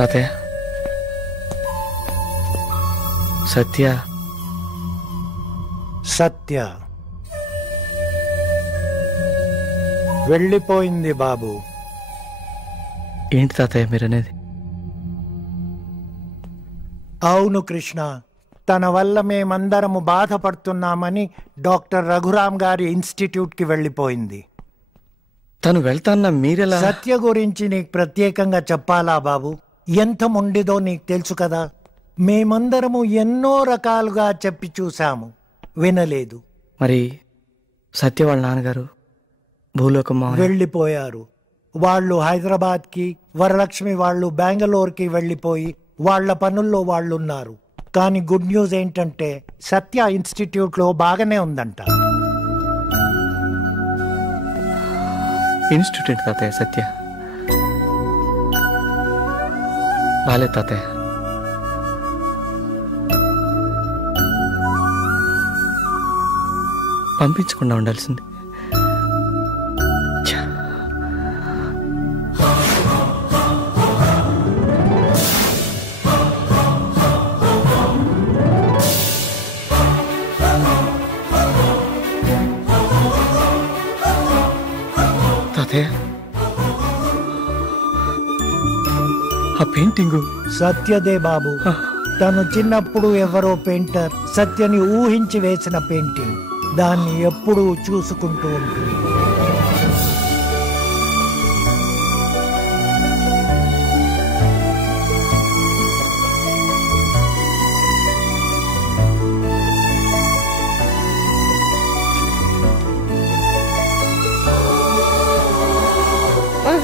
తాతయ్య, సత్య సత్య వెళ్ళిపోయింది బాబు. ఏంటి తాతయ్య మీరనేది? అవును కృష్ణ, తన వల్ల మేమందరము బాధపడుతున్నామని డాక్టర్ రఘురామ్ గారి ఇన్స్టిట్యూట్కి వెళ్ళిపోయింది. తను వెళ్తాన్న మీరెలా? సత్య గురించి నీకు ప్రత్యేకంగా చెప్పాలా బాబు? ఎంత మొండిదో నీకు తెలుసు కదా. మేమందరము ఎన్నో రకాలుగా చెప్పి చూశాము, వినలేదు. మరి సత్య వాళ్ళ నాన్నగారు భూలోకమ్మ వెళ్ళిపోయారు. వాళ్ళు హైదరాబాద్కి, వరలక్ష్మి వాళ్ళు బెంగళూరుకి వెళ్ళిపోయి వాళ్ళ పనుల్లో వాళ్ళు ఉన్నారు. కానీ గుడ్ న్యూస్ ఏంటంటే సత్య ఇన్స్టిట్యూట్లో బాగానే ఉందంట. ఇన్స్టిట్యూట్ తాతయ్య సత్య బాలేదు తాతయ్య. పంపించకుండా ఉండాల్సింది. తాతయ్య, ఆ పెయింటింగు సత్యదే బాబు. తను చిన్నప్పుడు ఎవరో పెయింటర్ సత్యని ఊహించి వేసిన పెయింటింగ్. దాన్ని ఎప్పుడూ చూసుకుంటూ ఉంటుంది.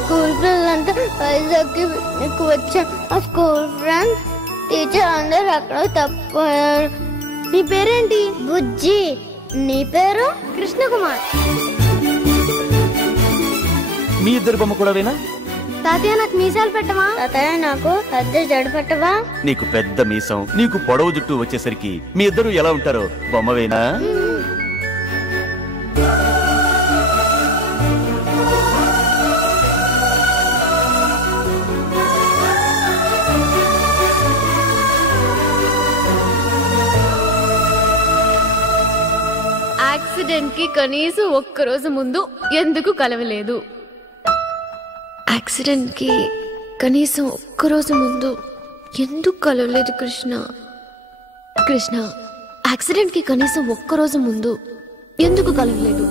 స్కూల్ పిల్లలంతా వైజాగ్కి వచ్చా. ఆ స్కూల్ ఫ్రెండ్స్ టీచర్ అందరు అక్కడ తప్పిపోయారు. నీ పేరేంటి? బుజ్జి. నీ పేరు? కృష్ణకుమార్. మీ ఇద్దరు బొమ్మ కూడా వేనా? తాతయ్య నాకు మీసాలు పెట్టవా? తాతయ్య నాకు పెద్ద జడ పెట్టవా? నీకు పెద్ద మీసం, నీకు పొడవు జుట్టు వచ్చేసరికి మీ ఇద్దరు ఎలా ఉంటారో బొమ్మ వేనా? యాక్సిడెంట్ కి కనీసం ఒక్కరోజు ముందు ఎందుకు కలవలేదు? యాక్సిడెంట్ కి కనీసం ఒక్కరోజు ముందు ఎందుకు కలవలేదు కృష్ణ? కృష్ణ, యాక్సిడెంట్ కి కనీసం ఒక్కరోజు ముందు ఎందుకు కలవలేదు?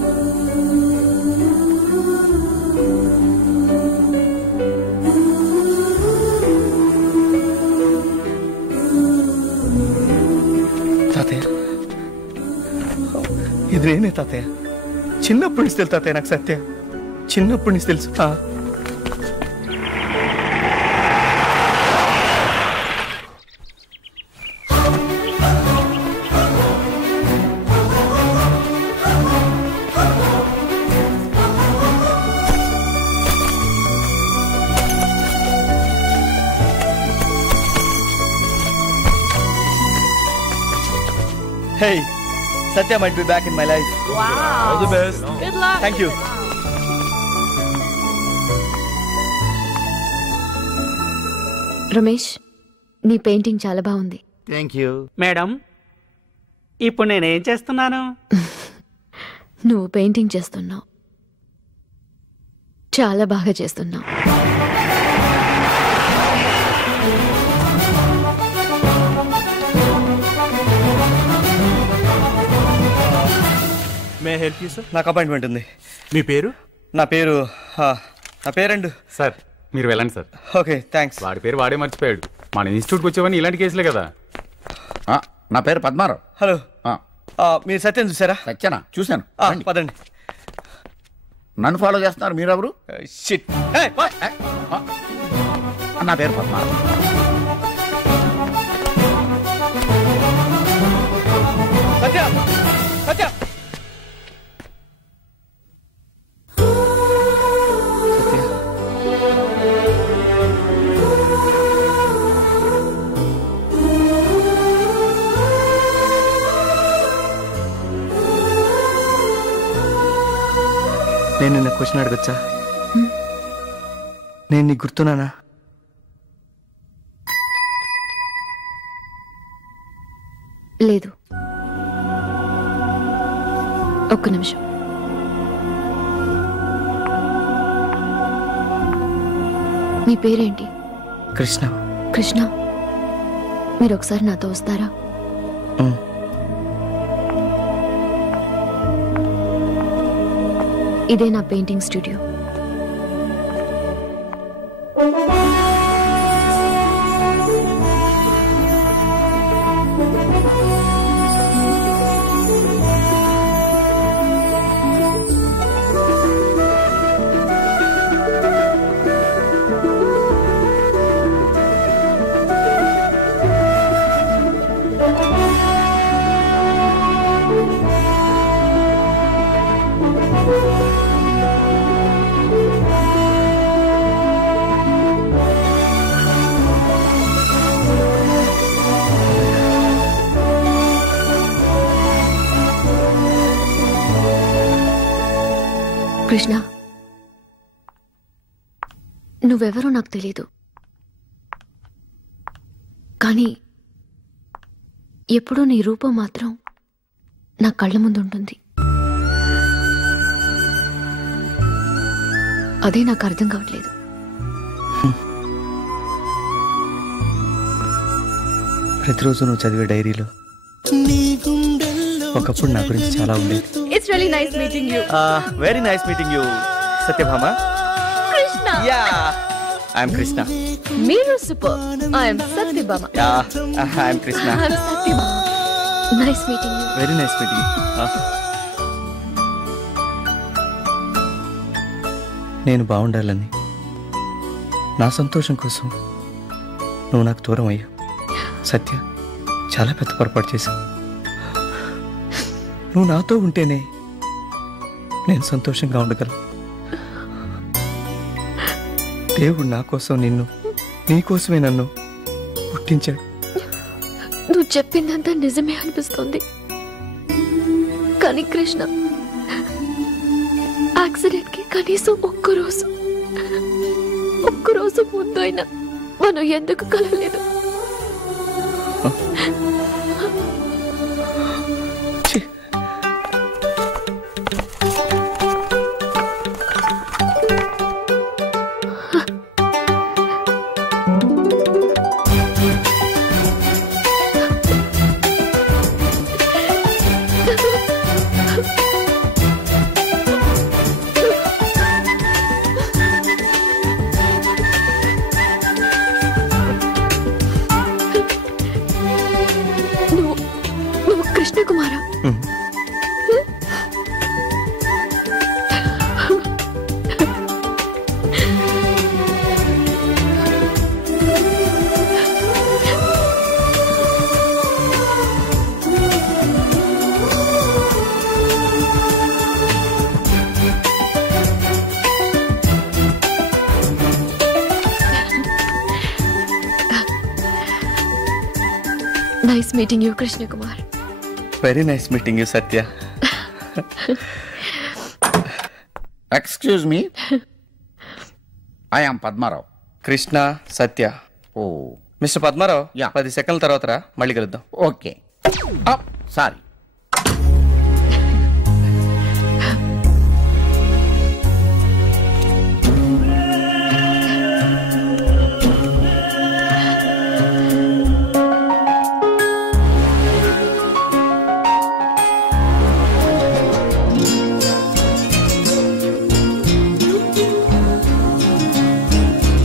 తాతయ్య, ఇది నేనే తాతయ్య. చిన్నప్పటి నుంచి తెలుసు తాతయ్య నాకు సత్య. చిన్నప్పటి నుంచి తెలుసు. Hey, Satya might be back in my life. Wow. All the best. Good luck. Thank you. Ramesh, నీ పెయింటింగ్ చాలా బాగుంది. Thank you madam. ఇప్పుడు నేనేం చేస్తున్నాను? నువ్వు పెయింటింగ్ చేస్తున్నావు. చాలా బాగా చేస్తున్నావు. May help you sir? నాకు అపాయింట్మెంట్ ఉంది. మీ పేరు? నా పేరండి సార్. మీరు వెళ్ళండి సార్. Okay, thanks. వాడి పేరు వాడే మర్చిపోయాడు. మన ఇన్స్టిట్యూట్కి వచ్చేవన్నీ ఇలాంటి కేసులే కదా. నా పేరు పద్మారావు. హలో. మీరు సత్యం చూసారా? సత్యనా? చూశాను. పదండి. నన్ను ఫాలో చేస్తున్నారు మీరెవరు? షిట్. నా పేరు పద్మ. సత్య సత్య నేను నిన్న క్వశ్చన్ అడగచ్చా? నేను నీకు గుర్తున్నానా? లేదు. ఒక్క నిమిషం. మీ పేరేంటి? కృష్ణ. కృష్ణ, మీరు ఒకసారి నాతో వస్తారా? ఇదే నా పెయింటింగ్ స్టూడియో. కృష్ణ, నువ్వెవరో నాకు తెలీదు, కానీ ఎప్పుడూ నీ రూపం మాత్రం నా కళ్ళ ముందు ఉంటుంది. అదే నాకు అర్థం కావట్లేదు. ప్రతిరోజు నువ్వు చదివే డైరీలో ఒకప్పుడు నా గురించి చాలా ఉండేది. It's really nice meeting you. Very nice meeting you, Satyabhama. Krishna. Yeah, I'm Krishna. Meeru super. I am Satyabhama. Yeah, I'm Krishna. I'm Satyabhama. Nice meeting you. Very nice meeting you. నేను బాగుండాలని, నా సంతోషం కోసం నువ్వు నాకు దూరం అయ్యావు. సత్య, చాలా పెద్ద పొరపాటు చేశావు. నువ్వు నాతో ఉంటేనే నేను సంతోషంగా ఉండగలను. దేవుడు నా కోసం నిన్ను, నీ కోసమే నన్ను పుట్టించాడు. నువ్వు చెప్పిందంతా నిజమే అనిపిస్తుంది. కానీ కృష్ణ, యాక్సిడెంట్ కి కనీసం ఒక్కరోజు ముందు అయినా మనం ఎందుకు కలవలేదు? కుమారా, nice meeting you, Krishna Kumar. Very nice meeting you, Satya. Excuse me. I am Padmarao. Krishna, Satya. Oh. Mr. Padmarao, Yeah. 10 సెకండ్ల తర్వాత రా, మళ్ళీ కలుద్దాం. Okay. Sorry.